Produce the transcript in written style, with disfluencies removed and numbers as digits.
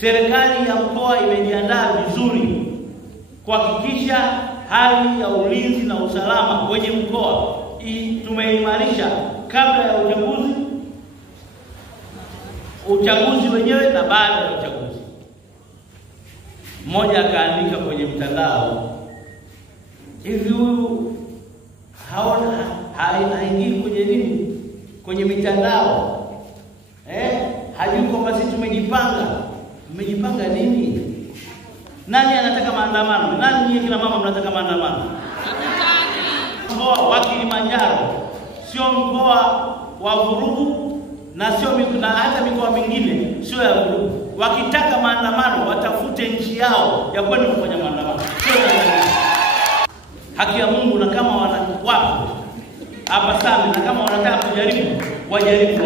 Serikali ya mkoa imejiandaa vizuri kuhakikisha hali ya ulinzi na usalama kwenye mkoa. Tumeimarisha kabla ya uchaguzi wenyewe na baada ya uchaguzi. Mmoja akaandika kwenye mtandao, hivi huyu haingii kwenye nini? Kwenye mitandao. Hajui kwamba sisi tumejipanga. Mmejipanga nini? Nani anataka maandamano? Nani nyinyi kina mama mnataka maandamano? Mkoa wa Kilimanjaro sio mkoa wa vurugu na sio na hata mikoa mingine sio ya vurugu. Wakitaka maandamano watafute nchi yao ya kwenda kufanya maandamano. Haki ya Mungu, na kama wapo hapa sana na kama wanataka kujaribu wajaribu.